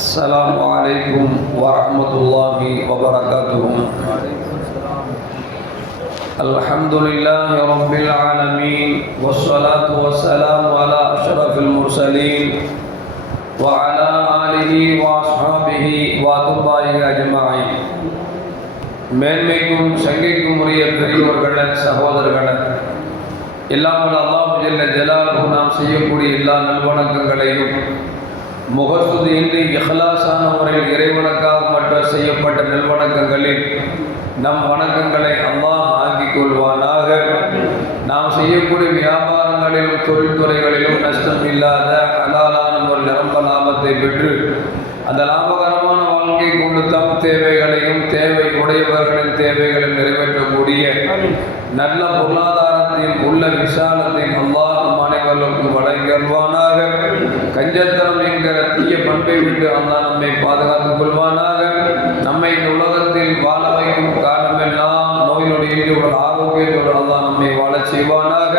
السلام عليكم ورحمة الله وبركاته الحمد لله رب العالمين والصلاة والسلام على أشرف المرسلين وعلى آله وأصحابه وأتباعه أجمعين மேன்மைக்கும் சங்கைக்கும் உரிய பெரியவர்கள சகோதரர்கள இல்லாமல் அல்லாஹ் ஜல்ல ஜலாலுஹு நாம் செய்யக்கூடிய எல்லா நல்வணக்கங்களையும் முகஸ்துதியின்றி இஹ்லாஸான முறையில் இறைவணக்காக மட்டும் செய்யப்பட்ட நல்வணக்கங்களில் நம் வணக்கங்களை அல்லாஹ் ஆக்கிக் கொள்வானாக. நாம் செய்யக்கூடிய வியாபாரங்களிலும் தொழில்துறைகளிலும் நஷ்டம் இல்லாத அலாலான ஒரு நிரம்ப லாபத்தை பெற்று அந்த லாபகரமான வாழ்க்கை கொண்டு தம் தேவைகளையும் தேவை உடையவர்களின் தேவைகளையும் நிறைவேற்றக்கூடிய நல்ல பொருளாதாரத்தின் உள்ள விசாலத்தின் கஞ்சத்தனம் என்கிற தீய பண்பை விட்டு அல்லாஹ் நம்மை பாதுகாத்துக் கொள்வானாக. நம்மை இந்த உலகத்தில் வாழ வைக்கும் காலமெல்லாம் நோயினுடைய நொடியின்றி ஒரு ஆரோக்கியத்தோடு அல்லாஹ் நம்மை வாழச் செய்வானாக.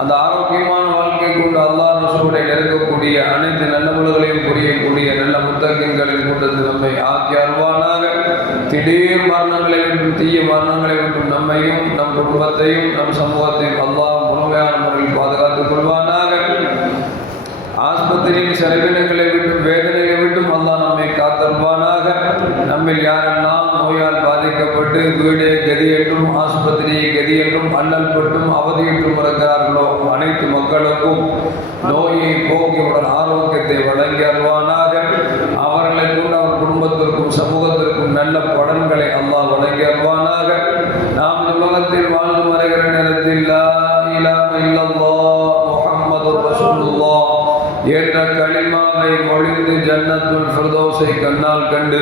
அந்த ஆரோக்கியமான வாழ்க்கை கொண்டு அல்லாஹ் ரசூலை நெருங்கக்கூடிய அனைத்து நல்லவர்களையும் புரியக்கூடிய நல்ல முத்தகங்களின் கூட்டத்தில் நம்மை ஆக்கி அருவானாக திடீர் மரணங்களை விட்டும் தீய மரணங்களை விட்டும் நம்மையும் நம் குடும்பத்தையும் நம் சமூகத்தையும் அல்லாஹ் முழுமையான முறையில் பாதுகாத்துக் கொள்வான் ஆஸ்பத்திரியின் செலவினங்களை விட்டும் வேதனையை விட்டும் அல்லாஹ் நம்மை காத்தருவானாக நம்மில் யாரெல்லாம் நோயால் பாதிக்கப்பட்டு வீடே கதி என்றும் ஆஸ்பத்திரியை கதி என்றும் பட்டும் அவதியிட்டும் இருக்கிறார்களோ அனைத்து மக்களுக்கும் நோயை போக்கியுடன் ஆரோக்கியத்தை வழங்கி அருவானாக அவர்களை அவர் குடும்பத்திற்கும் சமூகத்திற்கும் நல்ல பலன்களை அல்லாஹ் வழங்கி அருவானாக நாம் உலகத்தில் வாழ் களிமாவை மொழிந்து ஜன்னத்துள் ஃபிர்தௌஸை கண்ணால் கண்டு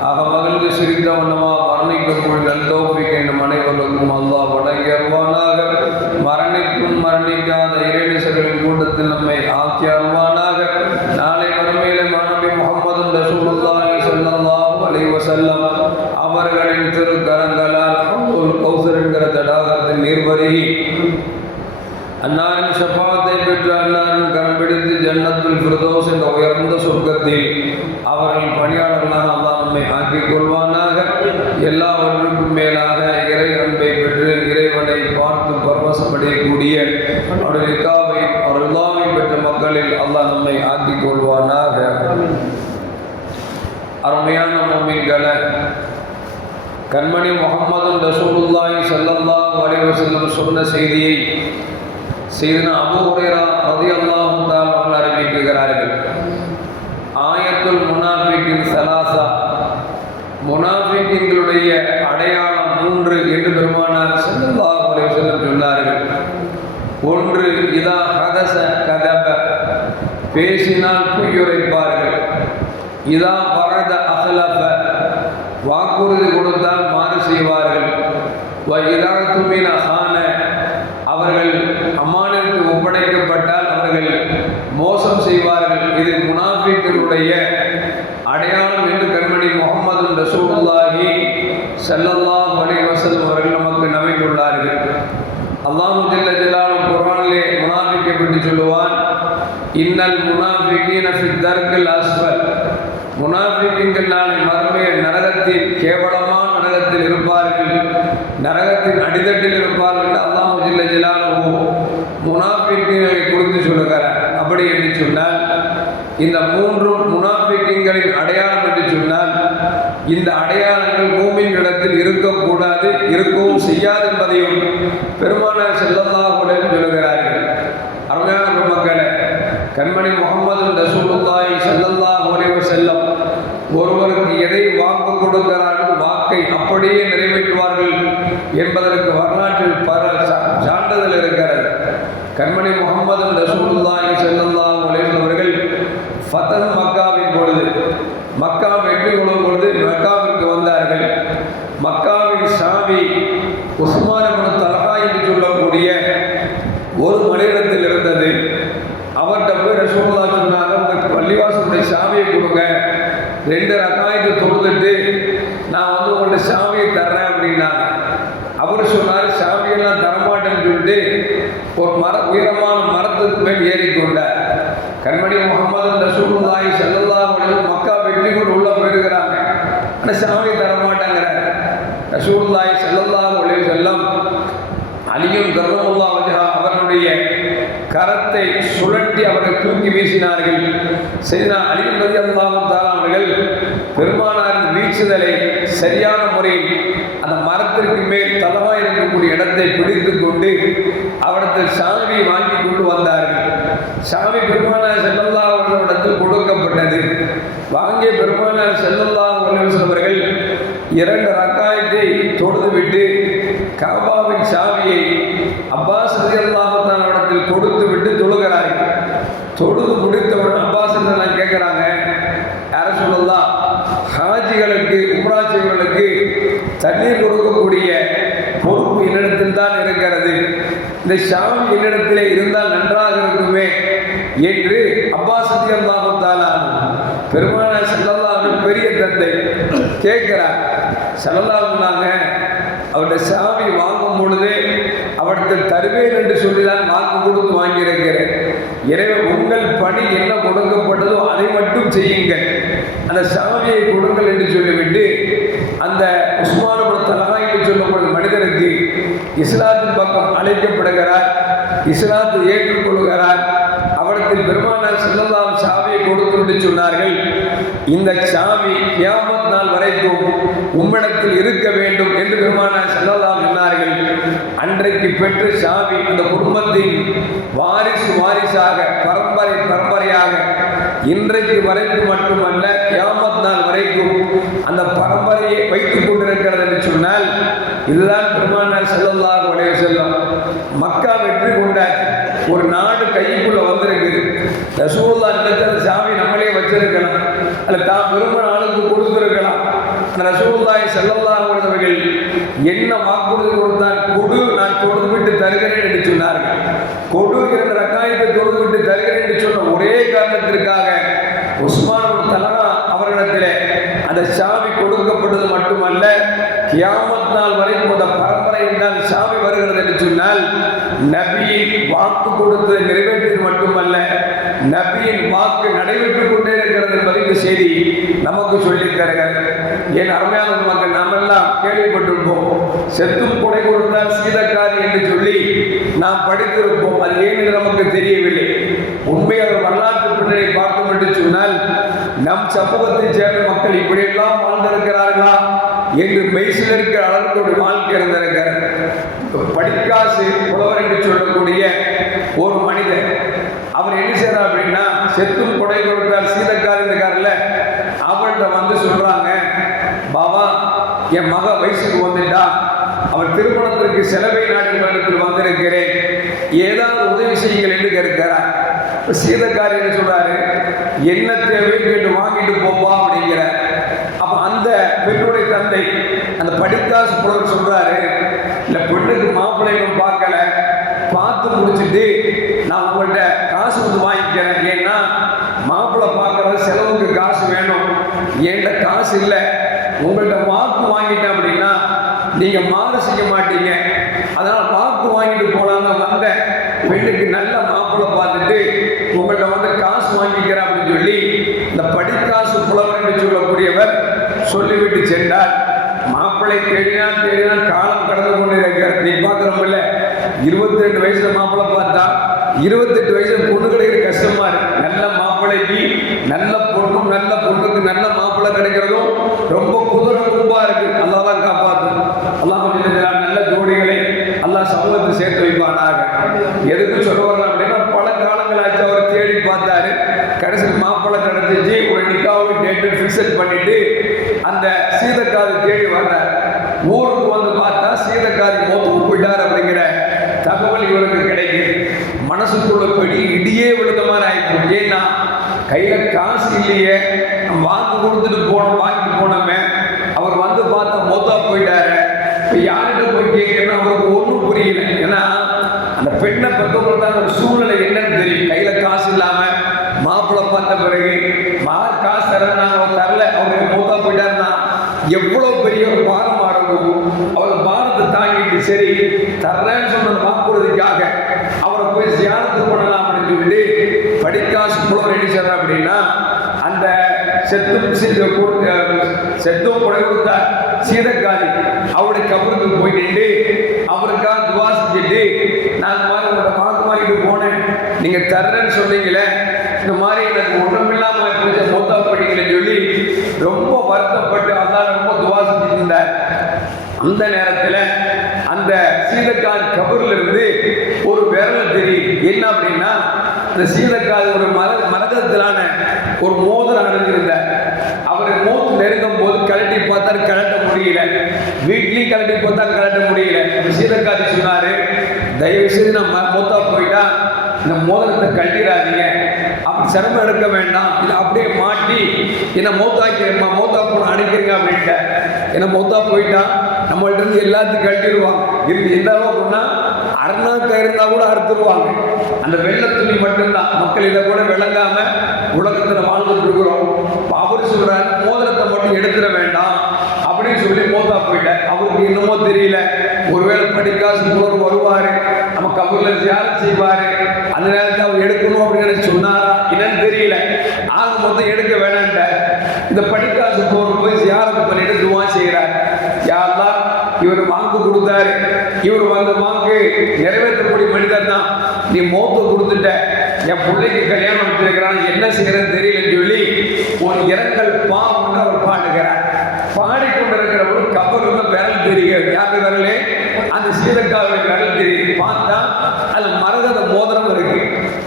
அக அகமகிழ்ந்து சிரித்த வண்ணமா மரணிக்கக்கூடிய நல்தோப்பிக் என்னும் அனைவருக்கும் அல்லாஹ் வழங்கி மரணிக்கும் மரணிக்காத இறைநிசர்களின் கூட்டத்தில் நம்மை ஆக்கி அல்வானாக நாளை மறுமையிலே மாணவி முகமது ரசூலுல்லாஹி ஸல்லல்லாஹு அலைஹி வஸல்லம் அவர்களின் திருக்கரங்களால் ஹவுல் கௌசர் என்கிற தடாகத்தில் நீர் பருகி அன்னாரின் ஷஃபாத்தை பெற்று அன்னாரின் கரம் பிடித்து ஜன்னத்துல் ஃபிர்தௌஸ் என்ற உயர்ந்த சொர்க்கத்தில் அவர்கள் பணியாளர்களாக அல்லா நம்மை ஆக்கிக் கொள்வானாக எல்லாவற்றுக்கும் மேலாக இறை அன்பை பெற்று இறைவனை பார்த்து பரவசப்படையக்கூடிய அவருடைய இக்காவை அவர் எல்லாவை பெற்ற மக்களில் அல்லாஹ் நம்மை ஆக்கிக் கொள்வானாக அருமையான மோமின்களை கண்மணி முகமது ரசூலுல்லாய் ஸல்லல்லாஹு அலைஹி வஸல்லம் சொன்ன செய்தியை செய்தனா அபு உரையரா ரலியல்லாஹு தஆலா அவர்கள் அறிவிக்கிறார்கள் ஆயத்துல் முனாஃபிகின் சலாசா. முனாஃபிகின்களுடைய அடையாளம் மூன்று என்று பெருமானார் ஸல்லல்லாஹு அலைஹி வஸல்லம் சொன்னார்கள். ஒன்று இதா ஹதச கதப. பேசினால் பொய்யுரைப்பார்கள். இதா பரத அகலப வாக்குறுதி கொடுத்தால் மாறு செய்வார்கள். வ இதா துமின ஹான அவர்கள் அம்மானிற்கு ஒப்படைக்கப்பட்டால் அவர்கள் மோசம் செய்வார்கள் இது அடையாளம் என்று கண்மணி முகமது ரசூலுல்லாஹி செல்லல்லா அலைஹி வஸல்லம் அவர்கள் நமக்கு நம்பியுள்ளார்கள் அல்லாஹு ஜில்ல ஜலாலுஹு குரானிலே முனாஃபிக்கை பற்றி சொல்லுவான் இன்னல் முனாஃபிகீன ஃபி தர்கில் அஸ்ஃபல். நாளை மறுமைய நரகத்தில் கேவலமான நரகத்தில் இருப்பார்கள். நரகத்தின் அடித்தட்டில் இருப்பார்கள் என்று அல்லாஹ் ஜில்ல ஜலாலுஹு முனாஃபிக்கீன்களை குறித்து சொல்லுகிறார். அப்படி என்று சொன்னால் இந்த மூன்றும் முனாஃபிக்கீன்களின் அடையாளம் என்று சொன்னால் இந்த அடையாளங்கள் மூமின்களிடத்தில் இருக்கக்கூடாது இருக்கவும் செய்யாது என்பதையும் பெருமானார் செல்லல்லாவுடன் சொல்லுகிறார்கள். அருமையான பெருமக்களே கண்மணி முகமது ரசூலுல்லாய் ஸல்லல்லாஹு அலைஹி செல்லம் ஒருவருக்கு எதை வாக்கு கொடுக்கிறார்கள் வாக்கை அப்படியே நிறைவேற்றுவார்கள் என்பதற்கு வரலாற்றில் பல சா- சான்றிதழ் இருக்கிறது. கண்மணி முகமது ரசூலுல்லாய் ஸல்லல்லாஹு அலைஹி அவர்கள் ஃபதஹ் மக்காவின் பொழுது மக்கா வெற்றி கொள்ளும் பொழுது மக்காவிற்கு வந்தார்கள். மக்காவின் சாமி உஸ்மான தலகா என்று சொல்லக்கூடிய ஒரு மனிதத்தில் இருந்தது. அவர்கிட்ட போய் ரசூலுல்லா சொன்னாங்க உங்க பள்ளிவாசனுடைய சாமியை கொடுங்க. ரெண்டு ரக்காயத்தை தொழுதுட்டு நான் வந்து உங்கள்ட்ட சாமியை தர்றேன் அப்படின்னா அவர் சொன்னார் சாமியெல்லாம் தரமாட்டேன்னு சொல்லிட்டு ஒரு மர உயரமான மரத்துக்கு மேல் ஏறிக்கொண்டார். கண்மணி முகமது ரசூலுல்லாஹி ஸல்லல்லாஹு அலைஹி வஸல்லம் மக்கா வெற்றி கொண்டு உள்ள போயிருக்கிறாங்க. ஆனால் சாமி தர மாட்டேங்கிறார். ரசூலுல்லாஹி ஸல்லல்லாஹு அலைஹி வஸல்லம் அலியும் கர்ரமுல்லா வஜஹா அவர்களுடைய கரத்தை சுழட்டி அவரை தூக்கி வீசினார்கள். செய்தா அலியும் ரதி அல்லாஹ் அவர்கள் பெருமானாரின் வீச்சுதலை சரியான முறையில் அந்த மரத்திற்கு மேல் தலமாக இருக்கக்கூடிய இடத்தை பிடித்து கொண்டு அவரது சாவியை வாங்கி கொண்டு சாவி பெருமானார் செல்லல்லா அவர்களிடத்தில் கொடுக்கப்பட்டது. வாங்கிய பெருமானார் செல்லல்லா அவர்கள் இரண்டு ரக்காயத்தை தொழுதுவிட்டு கபாவின் சாவியை அப்பாஸ் ரதி இடத்தில் கொடுத்து விட்டு தொழுகிறார்கள். தொழுது முடித்தவுடன் அப்பாஸ் கேட்குறாங்க யார சொல்லலாம் ஹாஜிகளுக்கு உம்ராஜிகளுக்கு தண்ணீர் கொடுக்கக்கூடிய பொறுப்பு என்னிடத்தில் தான் இருக்கிறது. இந்த சாமி என்னிடத்திலே இருந்தால் நன்றாக இருக்குமே என்று அப்பாஸ் ரதி அல்லாஹாலா பெருமான செல்லல்லாவின் பெரிய தந்தை கேட்கிறார். செல்லல்லாவுனாங்க அவருடைய சாமி வாங்கும் பொழுதே அவரிடத்தில் தருவேன் என்று சொல்லி தான் வாக்கு கொடுத்து வாங்கியிருக்கிறேன். எனவே உங்கள் பணி என்ன கொடுக்கப்பட்டதோ அதை மட்டும் செய்யுங்கள். அந்த சாமியை கொடுங்கள் என்று சொல்லிவிட்டு அந்த உஸ்மானபுர தலகா என்று சொல்லப்படும் மனிதனுக்கு இஸ்லாத்தின் பக்கம் அழைக்கப்படுகிறார். இஸ்லாத்தை ஏற்றுக்கொள்கிறார். அவர்கள் பெருமானார் செல்லலாம் சாவியை கொடுத்து சொன்னார்கள் இந்த சாவி கியாமத் நாள் வரைக்கும் உம்மிடத்தில் இருக்க வேண்டும் என்று பெருமானார் செல்லலாம் சொன்னார்கள். அன்றைக்கு பெற்ற சாவி அந்த குடும்பத்தின் வாரிசு வாரிசாக பரம்பரை பரம்பரையாக இன்றைக்கு வரைக்கும் மட்டுமல்ல கியாமத் நாள் வரைக்கும் அந்த பரம்பரையை வைத்துக் கொண்டிருக்கிறது என்று சொன்னால் இதுதான் பெருமானார் செல்லல்லாஹு உடைய செல்லம் மக்கா வெற்றி கொண்ட ஒரு நாடு கைக்குள்ள வந்து ரசூல்லா நினைக்கிற சாமி நம்மளே வச்சிருக்கலாம். அல்ல தான் விரும்புகிற ஆளுக்கு கொடுத்துருக்கலாம். அந்த ரசூல்லாய் செல்லல்லாஹு அவர்கள் என்ன வாக்குறுதி கொடுத்தால் கொடு நான் தொழுது விட்டு தருகிறேன் என்று சொன்னார்கள். கொடு இரண்டு ரக்காயத்தை தொழுது விட்டு தருகிறேன் என்று சொன்ன ஒரே காரணத்திற்காக உஸ்மான் தலனா அவரிடத்தில் அந்த சாவி கொடுக்கப்பட்டது மட்டுமல்ல கியாமத் நாள் வரைக்கும் அந்த பரம்பரை என்றால் சாவி வருகிறது என்று சொன்னால் நபியின் வாக்கு கொடுத்து நிறைவேற்றியது மட்டுமல்ல நபியின் வாக்கு நடைபெற்றுக் கொண்டே இருக்கிறது பதிவு செய்தி நமக்கு சொல்லித் தருகிறது. என் அருமையான மக்கள் நாம் எல்லாம் கேள்விப்பட்டிருப்போம். செத்து கொடை கொடுத்தால் சீதக்காரி என்று சொல்லி நாம் படித்திருப்போம். அது ஏன் என்று நமக்கு தெரியவில்லை. உண்மையாக வரலாற்று பின்னரை பார்த்தோம் என்று சொன்னால் நம் சமூகத்தைச் சேர்ந்த மக்கள் இப்படியெல்லாம் வாழ்ந்திருக்கிறார்களா என்று மெய்சிலிருக்கிற அளவுக்கு வாழ்க்கை இருந்திருக்கிறார் படிக்காசு புலவர் என்று சொல்லக்கூடிய ஒரு மனிதன் அவர் என்ன செய்யறார் அப்படின்னா செத்தும் கொடை கொடுத்தார் சீதக்கார் இருக்கார்ல அவர்கிட்ட வந்து சொல்றாங்க பாபா என் மக வயசுக்கு வந்துட்டா அவர் திருமணத்திற்கு செலவை நாட்டு வந்திருக்கிறேன். ஏதாவது உதவி செய்யுங்கள் என்று கேட்கிறார். சீதக்காரி என்ன சொல்றாரு என்ன தேவை கேட்டு வாங்கிட்டு போப்பா அப்படிங்கிற அப்ப அந்த பெண்ணுடைய தந்தை அந்த படிக்காசு புலவர் சொல்றாரு இல்ல பெண்ணுக்கு மாப்பிள்ளைகளும் பார்க்கல பார்த்து முடிச்சுட்டு நான் உங்கள்கிட்ட காசு வந்து வாங்கிக்கிறேன். ஏன்னா மாப்பிள்ளை பார்க்கறது செலவுக்கு காசு வேணும். என்கிட்ட காசு இல்லை. உங்கள்கிட்ட வாக்கு வாங்கிட்டேன் அப்படின்னா நீங்கள் மாறு செய்ய மாட்டீங்க. அதனால் வாக்கு வாங்கிட்டு போலான்னு வந்த பெண்ணுக்கு நல்ல மாப்பிள்ளை பார்த்துட்டு உங்கள்கிட்ட வந்து காசு வாங்கிக்கிறேன் அப்படின்னு சொல்லி இந்த படிக்காசு புலவர் என்று சொல்லக்கூடியவர் சொல்லிவிட்டு சென்றார். மாப்பிள்ளை தேடினா தேடினா காலம் கடந்து கொண்டு இருக்கிறார். நீ பார்க்குறோம்ல இருபத்தி ரெண்டு வயசுல மாப்பிள்ளை பார்த்தா இருபத்தெட்டு வயசுல பொண்ணு கிடைக்கிற கஷ்டமா இருக்கு. நல்ல மாப்பிள்ளைக்கு நல்ல பொண்ணும் நல்ல பொண்ணுக்கு நல்ல மாப்பிள்ளை கிடைக்கிறதும் ரொம்ப குதிரை கும்பா இருக்கு அல்லாஹ் தான் காப்பாற்றும் அல்லாஹ் கொஞ்சம் நல்ல ஜோடிகளை அல்லாஹ் சமூகத்தை சேர்த்து வைப்பானாக எதுக்கு சொல்ல வரலாம் அப்படின்னா பல காலங்களாச்சு அவர் தேடி பார்த்தாரு கடைசியில் மாப்பிள்ளை கிடைச்சிச்சு ஒரு நிக்காவை டேட்டு ஃபிக்ஸட் பண்ணிட்டு அந்த சீதக்காரி தேடி வர்றார் ஊருக்கு வந்து பார்த்தா சீதக்காரி மொத்தம் போயிட்டார் அப்படிங்கிற தகவல் இவருக்கு கிடைக்குது மனசுக்குள்ள பெரிய இடியே விழுந்த மாதிரி ஆயிடுச்சு ஏன்னா காசு இல்லையே நம்ம வாக்கு கொடுத்துட்டு போனோம் வாங்கிட்டு போனோமே. அவர் வந்து பார்த்தா மோத்தா போயிட்டாரு. இப்போ யார்கிட்ட போய் கேட்கணும் அவருக்கு ஒன்றும் புரியல. ஏன்னா அந்த பெண்ணை பெற்றவங்களுக்கு தான் அந்த சூழ்நிலை என்னன்னு தெரியும். கையில் காசு இல்லாமல் மாப்பிள்ளை பார்த்த பிறகு மார் காசு தரேன் அவர் தரல. அவருக்கு மோத்தா போயிட்டாருன்னா எவ்வளோ பெரிய ஒரு பாரம் இருக்கும். அவர் பாரத்தை தாங்கிட்டு சரி தர்றேன்னு சொன்ன வாக்குறுதிக்காக அவரை போய் தியானத்து பண்ணலாம் அப்படின்னு சொல்லிட்டு படிக்காசு புலவர் என்ன செய்றார் அப்படின்னா செத்தும் செத்தும் கொடை கொடுத்தார் சீதக்காரி அவருடைய கபருக்கு போயிட்டு அவருக்காக துவா செஞ்சுட்டு நான் இந்த மாதிரி உங்களோட வாக்கு வாங்கிட்டு போனேன். நீங்க தர்றேன்னு சொன்னீங்களே. இந்த மாதிரி எனக்கு ஒன்றுமில்லாம போச்சு மூத்தா படிக்கலன்னு சொல்லி ரொம்ப வருத்தப்பட்டு அதான் ரொம்ப துவா செஞ்சுட்டு அந்த நேரத்துல அந்த சீதக்கால் கபூர்ல இருந்து ஒரு விரல் தெரியும் என்ன அப்படின்னா இந்த சீதக்கால் ஒரு மர மரகத்திலான ஒரு மோதல் அணிஞ்சிருந்த அவர் மூத்து நெருங்கும் போது கழட்டி பார்த்தா கழட்ட முடியல. வீட்லயும் கழட்டி பார்த்தா கழட்ட முடியல. அந்த சீதக்காதி சொன்னாரு தயவு செய்து நம்ம மூத்தா போயிட்டா இந்த மோதலத்தை கழட்டிடாதீங்க. அப்படி சிரமம் எடுக்க வேண்டாம். இதை அப்படியே மாட்டி என்னை மௌத்தாக்கிறேம்மா மௌத்தா போன அனுக்கிறீங்க அப்படின்ட்டு என்ன மௌத்தா போயிட்டா நம்மள்ட்ட இருந்து எல்லாத்தையும் கழட்டிடுவான் இருக்கு எந்த அளவுக்குன்னா அரணாக்க இருந்தா கூட அறுத்துருவாங்க. அந்த வெள்ள துணி மட்டும்தான். மக்கள் இதை கூட விளங்காம உலகத்துல வாழ்ந்துட்டு இருக்கிறோம். அவர் சொல்றாரு மோதிரத்தை மட்டும் எடுத்துட வேண்டாம் அப்படின்னு சொல்லி மோதா போயிட்டேன் அவருக்கு என்னமோ தெரியல. ஒருவேளை படிக்காசு போர் வருவாரு. நம்ம கபூர்ல தியானம் செய்வாரு. அந்த நேரத்தில் அவர் எடுக்கணும் அப்படின்னு சொன்னாரா? என்னன்னு தெரியல. ஆக மொத்தம் எடுக்க வேணான்ட்ட இந்த படிக்காசு போர் போய் தியானத்தை பண்ணிட்டு துவா செய்கிறார் யாரெல்லாம் இவர் வாக்கு கொடுத்தாரு. இவர் வந்த வாக்கு நிறைவேற்றக்கூடிய மனிதர் தான். நீ மோத்து கொடுத்துட்ட. என் பிள்ளைக்கு கல்யாணம் வச்சிருக்கிறான். என்ன செய்யறன்னு தெரியலன்னு சொல்லி ஒரு இரங்கல் பாவம்னு அவர் பாடுகிறார். பாடிக்கொண்டிருக்கிறவர் கபர் வந்து விரல் தெரிகிறது. யாரு விரலே? அந்த சீதக்காவை விரல் தெரியுது. பார்த்தா அதுல மரகத மோதிரம் இருக்கு.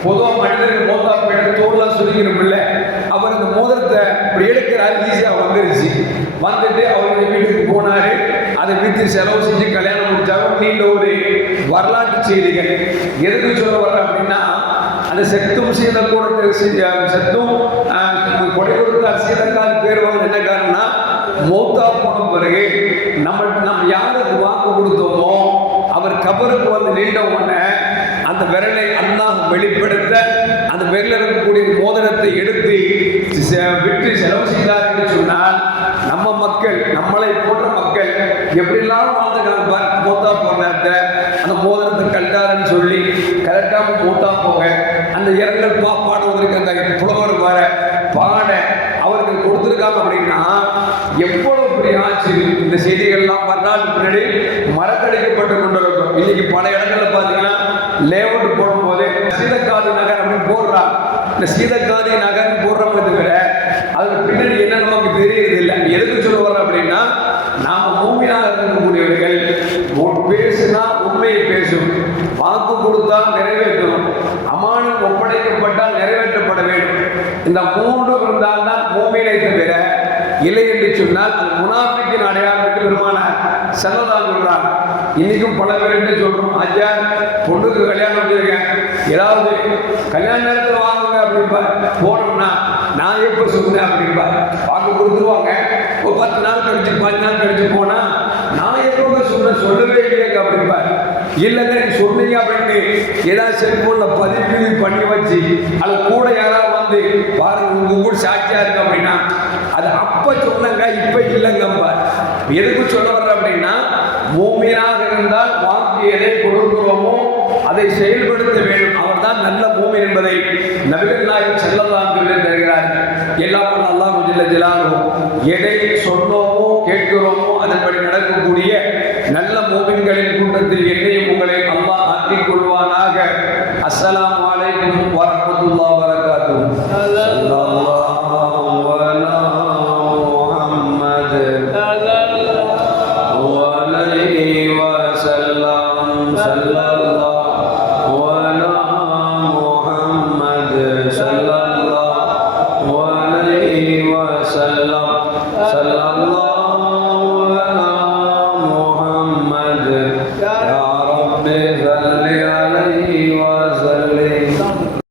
பொதுவாக மனிதர்கள் மோதா போயிட்டு தோல்லாம் சுருங்கிடும் இல்லை. அவர் அந்த மோதிரத்தை இப்படி எடுக்கிறாரு. ஈஸியாக வந்துருச்சு. வந்துட்டு அவருடைய வீட்டுக்கு போனாரு. அதை விற்று செலவு செஞ்சு கல்யாணம் முடிச்சாங்க. நீண்ட ஒரு வரலாற்று செய்திகள். எதுக்கு சொல்ல வர அப்படின்னா அந்த செத்தும் சீத கூட செத்தும் ஆஹ், கொடை கொடுத்த சீதக்கால் பேர் வந்து என்ன காரணம்னா மௌத்தா போன பிறகு நம்ம நம்ம யாருக்கு வாக்கு கொடுத்தோமோ அவர் கபருக்கு வந்து நீண்ட உடனே அந்த விரலை அல்லாஹ் வெளிப்படுத்த அந்த விரலில் இருக்கக்கூடிய மோதிரத்தை எடுத்து செ- விட்டு செலவு செய்தார் என்று சொன்னால் நம்ம மக்கள் நம்மளை போன்ற மக்கள் எப்படிலாம் வாழ்ந்துக்காங்க பாரு மூத்தா போனத அந்த மோதிரத்தை கட்டாருன்னு சொல்லி கரெக்டாக மூத்தா போக அந்த இரங்கல் பா பாடுவதற்கு அந்த புலவர் வர பாட அவருக்கு கொடுத்துருக்காங்க அப்படின்னா எவ்வளவு பெரிய ஆட்சி இந்த செய்திகள்லாம் மறுநாள் பின்னாடி மறக்கடிக்கப்பட்டு கொண்டிருக்கும். இன்னைக்கு பல இடங்கள்ல பார்த்தீங்கன்னா லேஅவுட் போடும்போது சீதக்காதி நகர் அப்படின்னு போடுறா. இந்த சீதக்காதி நகர் போடுறவங்க தவிர அதுக்கு பின்னாடி என்ன நமக்கு தெரியறது இல்லை எதுக்கு சொல்ல வர்றோம் அப்படின்னா நாம் பூமியாக இருக்கக்கூடியவர்கள் உன் பேசுனா உண்மையை பேசும். வாக்கு கொடுத்தால் நிறைவேற்றணும் அமானம் ஒப்படைக்கப்பட்டால் நிறைவேற்றப்பட வேண்டும். இந்த மூன்று இருந்தால் தான் பூமியிலே தவிர இல்லை என்று சொன்னால் அது முனாஃபிக்கின் அடையாளம் என்று பெருமான செல்லதான் சொல்றாங்க இன்னைக்கும் பல பேர்கிட்ட சொல்றோம்? ஐயா பொண்ணுக்கு கல்யாணம் பண்ணிருக்கேன் ஏதாவது கல்யாண நேரத்தில் வாங்குங்க அப்படின்னு போனோம்னா நான் எப்போ சொன்னேன் அப்படின்பா? வாக்கு கொடுத்துருவாங்க. ஒரு பத்து நாள் கழிச்சு பாஞ்சு நாள் கழிச்சு போனா நான் எப்போ சொன்னேன் சொல்லவே இல்லைங்க அப்படின்பா. இல்லைங்க நீங்க சொன்னீங்க அப்படின்னு ஏதாவது செல்போனில் பதிவு பண்ணி வச்சு அது கூட யாராவது வந்து பாருங்க உங்க கூட சாட்சியா இருக்கு அப்படின்னா அது அப்ப சொன்னங்க இப்ப இல்லைங்கப்பா எதுக்கு சொல்ல வர்ற அப்படின்னா மூமியாக இருந்தால் வாக்கு எதை கொடுக்கிறோமோ அதை செயல்படுத்த வேண்டும். அவர்தான் நல்ல பூமி என்பதை நபிகள் நாயகம் செல்லலாம் சொல்லி தருகிறார். எல்லாம் அல்லாஹ் ஜில்ல ஜலாலுஹு. எதை சொன்னோமோ கேட்கிறோமோ அதன்படி நடக்கக்கூடிய நல்ல மூமின்களின் கூட்டத்தில் என்னையும் உங்களை அல்லாஹ் ஆக்கிக் கொள்வானாக. அஸ்ஸலாமு அலைக்கும் வரஹ்மத்துல்லாஹி